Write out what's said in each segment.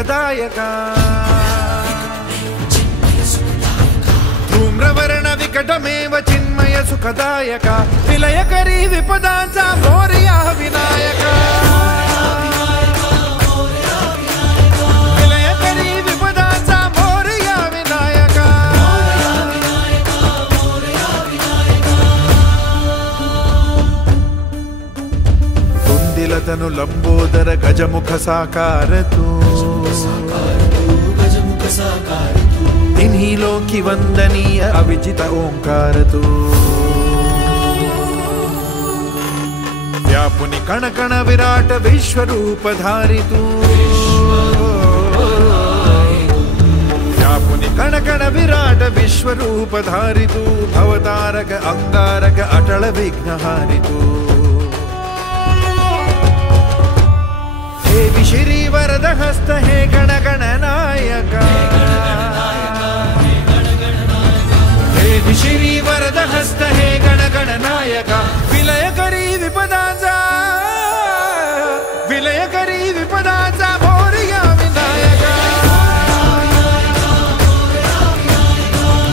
सुखदायका धूम्रवर्ण विकटमेव चिन्मय सुखदायका विलयकरी विपदांचा मोरया विनायका विलयकरी विपदांचा मोरया विनायका तुंदिलतनु लंबोदर गजमुख साकार तू तिन्ही लोकी वंदनीय अविजित ओंकार तू व्यापुनि कण कण विराट विश्वरूप धारी तू व्यापुनि कण कण विराट विश्वरूप धारी तू भवतारक अंगारक अटल विघ्नहारी तू हे श्री वरद हस्त हे गण गण नायका हे श्री वरद हस्त हे गण गण नायका विलयकरी विपदांचा मोरया विनायका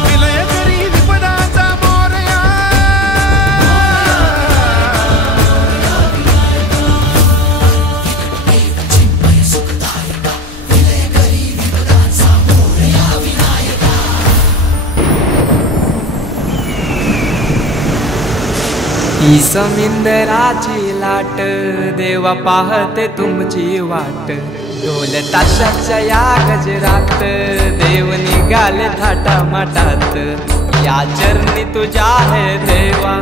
विलयकरी विपदांचा मोरया ही समिंदराची लाट देवा पाहते तुमची वाट ढोल ताशाच्या या गजरात देव निघाले थाटा माटात या चरणी तुझ्या है देवा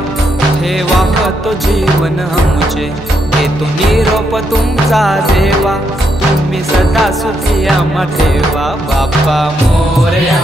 ठेवा तो जीवन आमचे घेतो निरोप तुमचा देवा तुम्ही सदा सुखी आम्हा ठेवा बाप्पा मोरया।